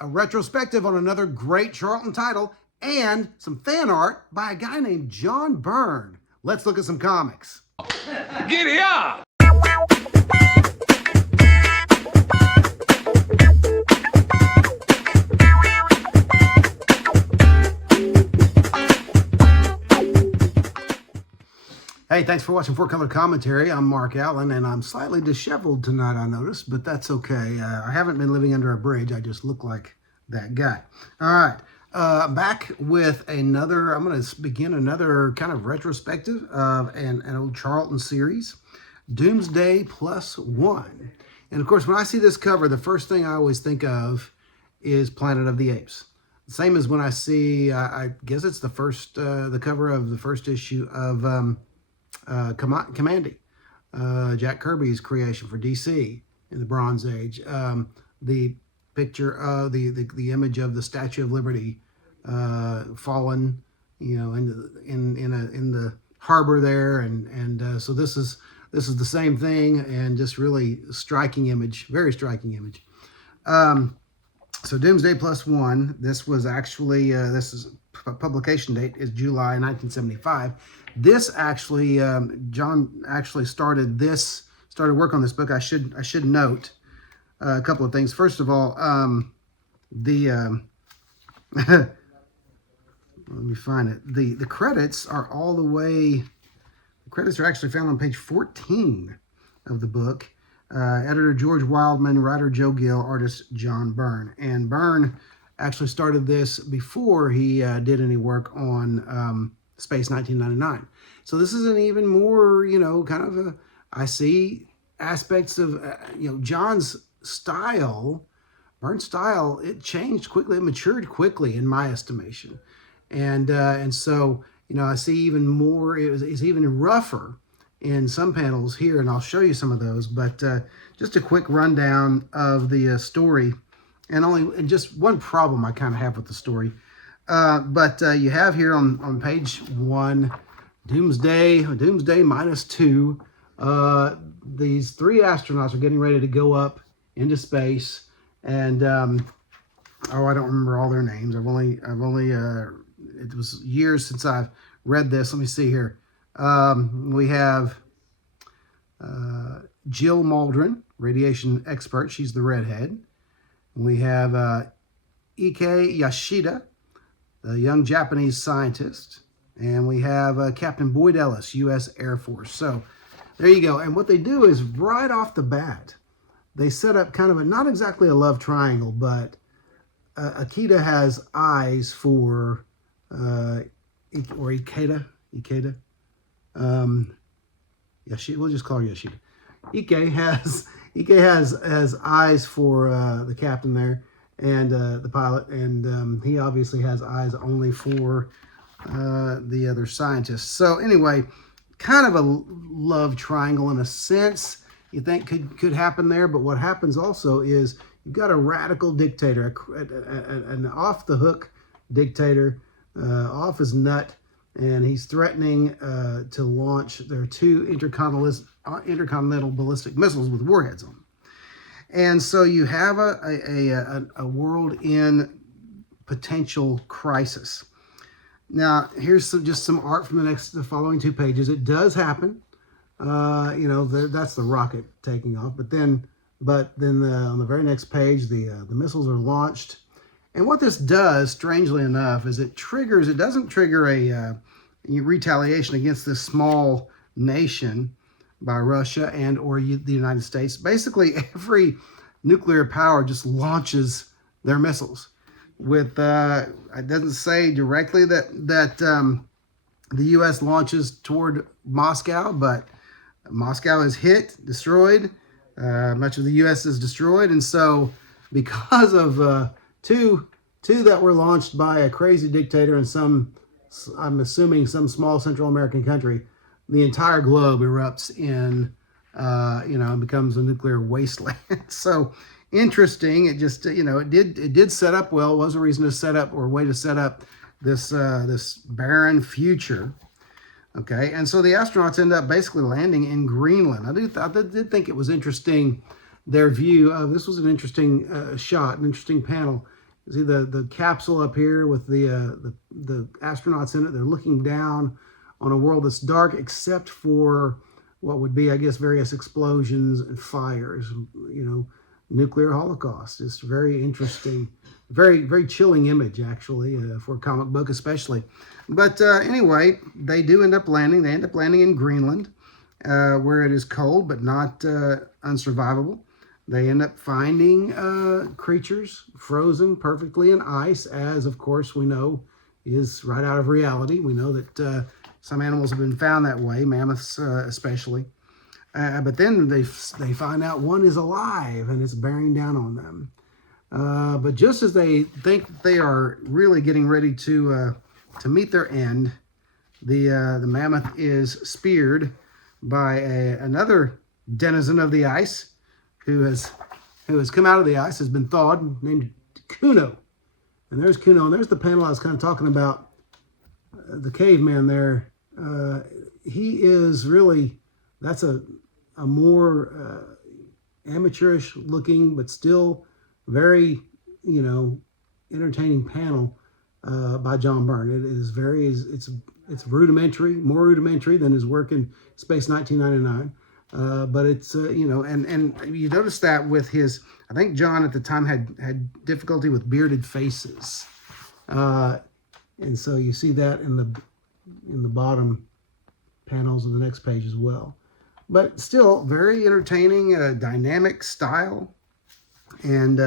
a retrospective on another great Charlton title, and some fan art by a guy named John Byrne. Let's look at some comics. Get here! Hey, thanks for watching Four Color Commentary. I'm Mark Allen, and I'm slightly disheveled tonight, I noticed, but that's okay. I haven't been living under a bridge. I just look like that guy. All right, back with another, I'm going to begin another kind of retrospective of an old Charlton series, Doomsday +1. And of course, when I see this cover, the first thing I always think of is Planet of the Apes. Same as when I see, I guess it's the first, the cover of the first issue of Commandy, Jack Kirby's creation for DC in the Bronze Age. The picture of the image of the Statue of Liberty fallen, you know, in the harbor there, and so this is the same thing, and just really striking image, very striking image. So Doomsday +1. This was actually this is publication date is July 1975. This actually, John actually started work on this book. I should note a couple of things. First of all, let me find it. The credits are all the way. The credits are actually found on page 14 of the book. Editor George Wildman, writer Joe Gill, artist John Byrne. And Byrne actually started this before he did any work on Space 1999. So this is an even more, you know, kind of a, I see aspects of, you know, John's style, Byrne's style, it changed quickly, it matured quickly in my estimation. And so, you know, I see even more, it's even rougher in some panels here, and I'll show you some of those, but just a quick rundown of the story, and just one problem I kind of have with the story. But you have here on page 1, Doomsday -2. These 3 astronauts are getting ready to go up into space, and I don't remember all their names. I've only it was years since I've read this. Let me see here. We have Jill Maldron, radiation expert. She's the redhead. We have Ike Yashida, the young Japanese scientist. And we have Captain Boyd Ellis, U.S. Air Force. So there you go. And what they do is right off the bat, they set up kind of a, not exactly a love triangle, but Akita has eyes for, or Ikeda. Yashida, we'll just call her Yashida. Ike has eyes for the captain there, and the pilot, and he obviously has eyes only for the other scientists. So anyway, kind of a love triangle in a sense, you think could happen there, but what happens also is you've got a radical dictator, an off the hook dictator, off his nut, and he's threatening to launch their 2 intercontinental ballistic missiles with warheads on them. And so you have a world in potential crisis. Now, here's just some art from the following 2 pages. It does happen. You know, that's the rocket taking off. But then on the very next page, the missiles are launched. And what this does, strangely enough, is it doesn't trigger a retaliation against this small nation by Russia and or the United States. Basically, every nuclear power just launches their missiles. With it doesn't say directly that the U.S. launches toward Moscow, but Moscow is hit, destroyed. Much of the U.S. is destroyed, and so because of two that were launched by a crazy dictator in some, I'm assuming, some small Central American country, the entire globe erupts in, you know, becomes a nuclear wasteland. So interesting. It just, you know, it did set up well. It was a reason to set up, or a way to set up this this barren future. Okay, and so the astronauts end up basically landing in Greenland. I did think it was interesting, their view of, this was an interesting shot, an interesting panel. see the capsule up here with the astronauts in it. They're looking down on a world that's dark, except for what would be, I guess, various explosions and fires. Nuclear holocaust. It's very interesting, very chilling image, actually, for a comic book, especially. But anyway, they do end up landing. They end up landing in Greenland, where it is cold but not unsurvivable. They end up finding creatures frozen perfectly in ice, as, of course, we know is right out of reality. We know that some animals have been found that way, mammoths especially. But then they find out one is alive and it's bearing down on them. But just as they think they are really getting ready to meet their end, the mammoth is speared by another denizen of the ice, who has come out of the ice, has been thawed, named Kuno. And there's Kuno, and there's the panel I was kind of talking about, the caveman there. He is really, that's a more amateurish looking, but still very, entertaining panel by John Byrne. It is very, it's rudimentary, more rudimentary than his work in Space 1999. But it's, and you notice that with his, I think John at the time had difficulty with bearded faces. And so you see that in the bottom panels of the next page as well. But still very entertaining, dynamic style, and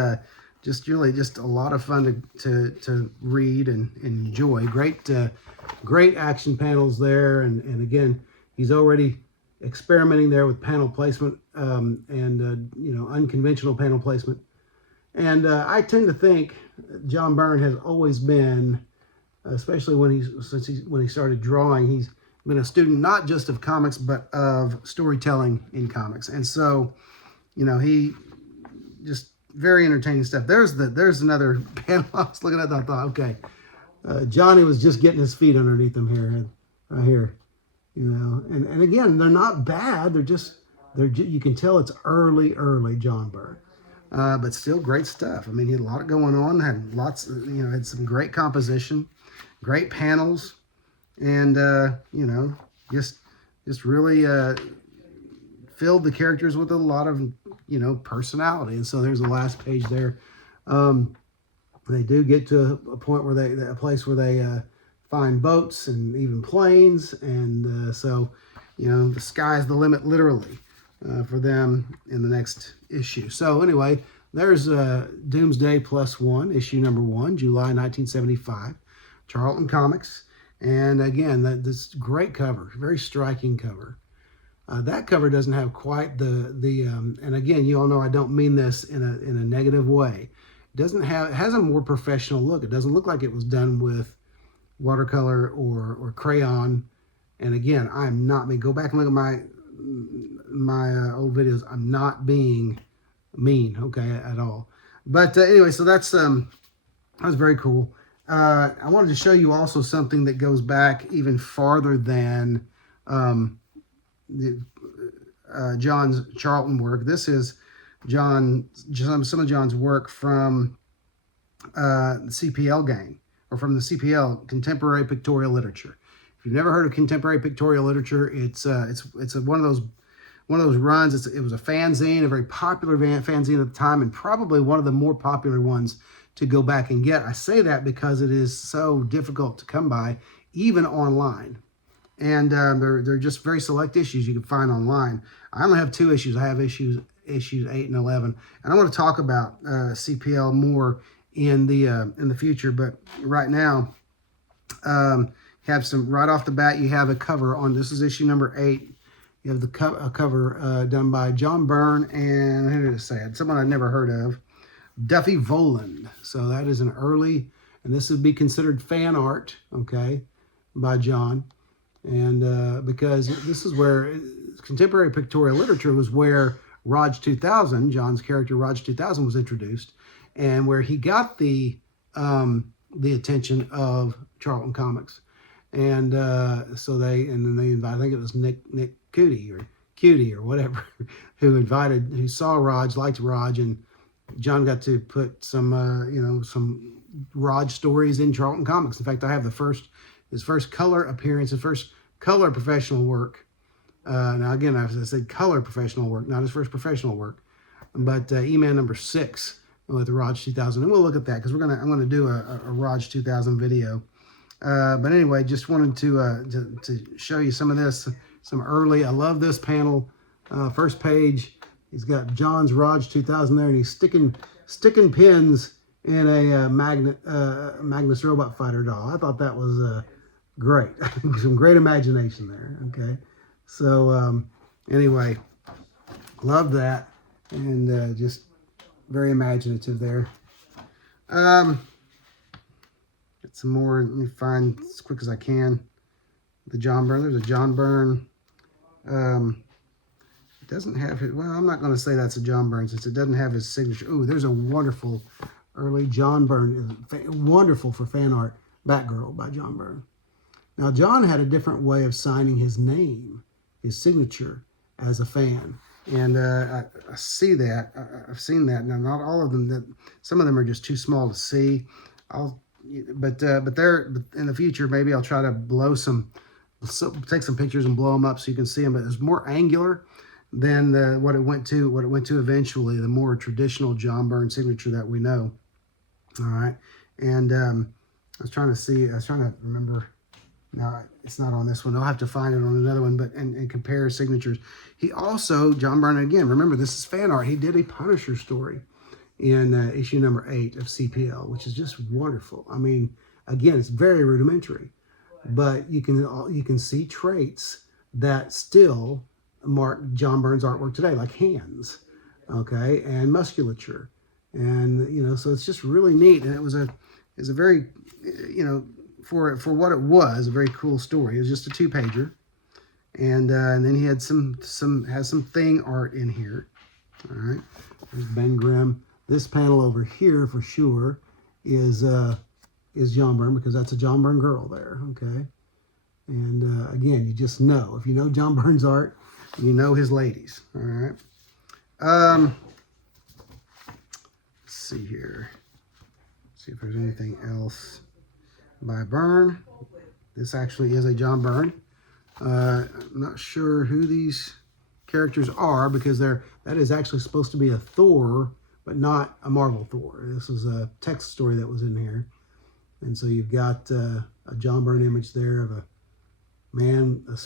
just a lot of fun to read and enjoy. Great action panels there, and again, he's already experimenting there with panel placement and unconventional panel placement. And I tend to think John Byrne has always been, especially when he started drawing, he's been a student not just of comics but of storytelling in comics. And so, he just very entertaining stuff. There's another panel I was looking at. I thought, okay, Johnny was just getting his feet underneath him here, right here. And again, they're not bad. You can tell it's early John Byrne, but still great stuff. I mean, he had a lot going on, had had some great composition, great panels, and just really filled the characters with a lot of personality. And so there's the last page there. They do get to a point where a place where they find boats and even planes, and so the sky's the limit, literally, for them in the next issue. So anyway, there's Doomsday +1, issue number 1, July 1975, Charlton Comics. And again, this great cover, very striking cover. That cover doesn't have quite the and again, you all know I don't mean this in a negative way. It has a more professional look. It doesn't look like it was done with watercolor or crayon. And again, I'm not mean. Go back and look at my old videos. I'm not being mean, okay, at all. But anyway, so that was very cool. I wanted to show you also something that goes back even farther than John's Charlton work. This is some of John's work from the CPL gang, or from the CPL, Contemporary Pictorial Literature. If you've never heard of Contemporary Pictorial Literature, it's one of those runs. It was a fanzine, a very popular fanzine at the time, and probably one of the more popular ones to go back and get. I say that because it is so difficult to come by, even online. And they're just very select issues you can find online. I only have 2 issues. I have issues 8 and 11, and I want to talk about CPL more in the future. But right now, have some right off the bat. You have a cover on. This is issue number 8. You have a cover done by John Byrne and who did it say? Someone I'd never heard of, Duffy Voland. So that is an early, and this would be considered fan art, okay, by John. And because this is where Contemporary Pictorial Literature was where Raj 2000, John's character Raj 2000, was introduced, and where he got the attention of Charlton Comics. And so then they invited, I think it was Nick Cutie or whatever, who saw Raj, liked Raj, and John got to put some, some Raj stories in Charlton Comics. In fact, I have his first color appearance, his first color professional work. Now, again, I said color professional work, not his first professional work, but E-Man number 6 with Raj 2000. And we'll look at that because I'm going to do a Raj 2000 video. But anyway, just wanted to show you some of this, some early. I love this panel. First page, he's got John's Raj 2000 there, and he's sticking pins in a Magnus Robot Fighter doll. I thought that was great. Some great imagination there. Okay, so anyway, love that, and just very imaginative there. Get some more. Let me find as quick as I can the John Byrne. There's a John Byrne. It doesn't have his, well, I'm not going to say that's a John Byrne since it doesn't have his signature. Ooh, there's a wonderful early John Byrne, wonderful for fan art, Batgirl by John Byrne. Now, John had a different way of signing his name, his signature, as a fan. And I see that. I've seen that. Now, not all of them. Some of them are just too small to see. But they're in the future. Maybe I'll try to take some pictures and blow them up so you can see them. But it's more angular than what it went to eventually. The more traditional John Byrne signature that we know. All right. And I was trying to remember. No, it's not on this one. I'll have to find it on another one, but and compare signatures. He also, John Byrne, again, remember, this is fan art. He did a Punisher story in issue number 8 of CPL, which is just wonderful. I mean, again, it's very rudimentary, but you can see traits that still mark John Byrne's artwork today, like hands, okay, and musculature, and so it's just really neat. And it was a very, for what it was, a very cool story. It was just a 2-pager, and then he had some thing art in here. All right, there's Ben Grimm. This panel over here for sure is John Byrne, because that's a John Byrne girl there. Okay, and again, you just know, if you know John Byrne's art, you know his ladies. All right. Let's see here. See if there's anything else by Byrne. This actually is a John Byrne. I'm not sure who these characters are, because that is actually supposed to be a Thor, but not a Marvel Thor. This is a text story that was in here. And so you've got a John Byrne image there of a man, a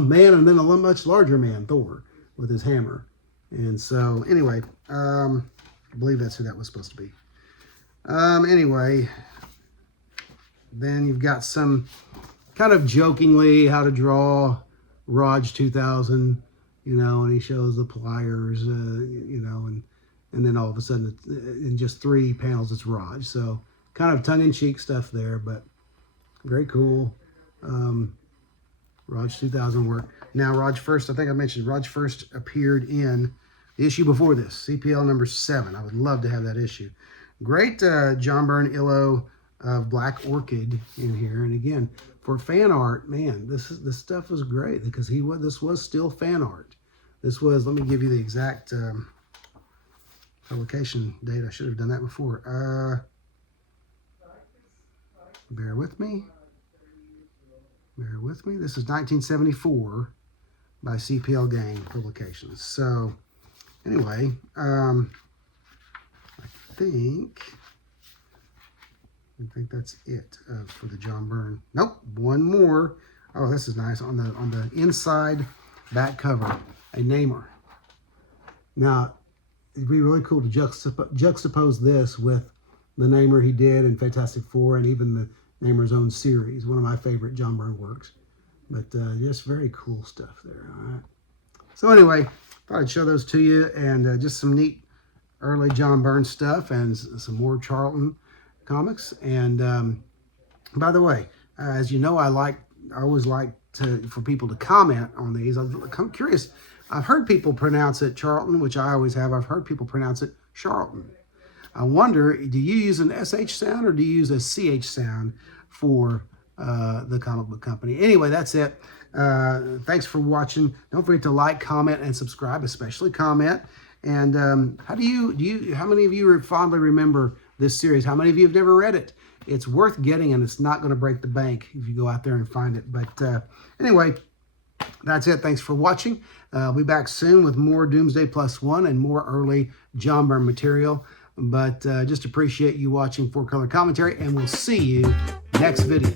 man, and then a much larger man, Thor, with his hammer. And so anyway, I believe that's who that was supposed to be. Anyway, then you've got some kind of jokingly how to draw Raj 2000, and he shows the pliers, and then all of a sudden, in just 3 panels, it's Raj. So kind of tongue-in-cheek stuff there, but very cool. Raj 2000 work. Now, Raj first, I think I mentioned, Raj first appeared in the issue before this, CPL number 7. I would love to have that issue. Great John Byrne illo of Black Orchid in here. And again, for fan art, man, this stuff was great, because this was still fan art. This was, let me give you the exact publication date. I should have done that before. Bear with me. This is 1974 by CPL Gang Publications. So anyway, I think that's it for the John Byrne. Nope, one more. Oh, this is nice. On the inside back cover, a namer. Now, it'd be really cool to juxtapose this with the namer he did in Fantastic Four, and even the namer's own series. One of my favorite John Byrne works. But just very cool stuff there. All right. So anyway, thought I'd show those to you, and just some neat early John Byrne stuff, and some more Charlton comics. And by the way, as you know, I always like for people to comment on these. I'm curious. I've heard people pronounce it Charlton, which I always have. I've heard people pronounce it Charlton. I wonder, do you use an SH sound or do you use a CH sound for the comic book company? Anyway, that's it. Thanks for watching. Don't forget to like, comment, and subscribe, especially comment. And how many of you fondly remember this series? How many of you have never read it? It's worth getting, and it's not going to break the bank if you go out there and find it. But anyway, that's it. Thanks for watching. I'll be back soon with more Doomsday Plus One and more early John Byrne material. But just appreciate you watching 4 Color Commentary, and we'll see you next video.